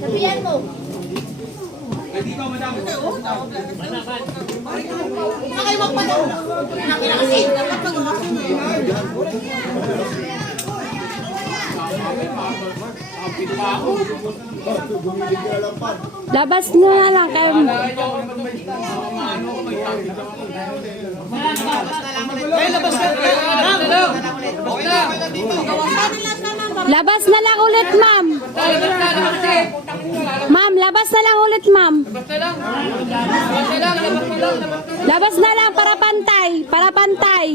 Sabihan mo. Ay, dito, madam. Sakay magpala. Nakina kasi. Labas na lang kayo. Labas na lang ulit, ma'am. Ma'am, labas na lang ulit, ma'am. Labas na lang para pantay, para pantay.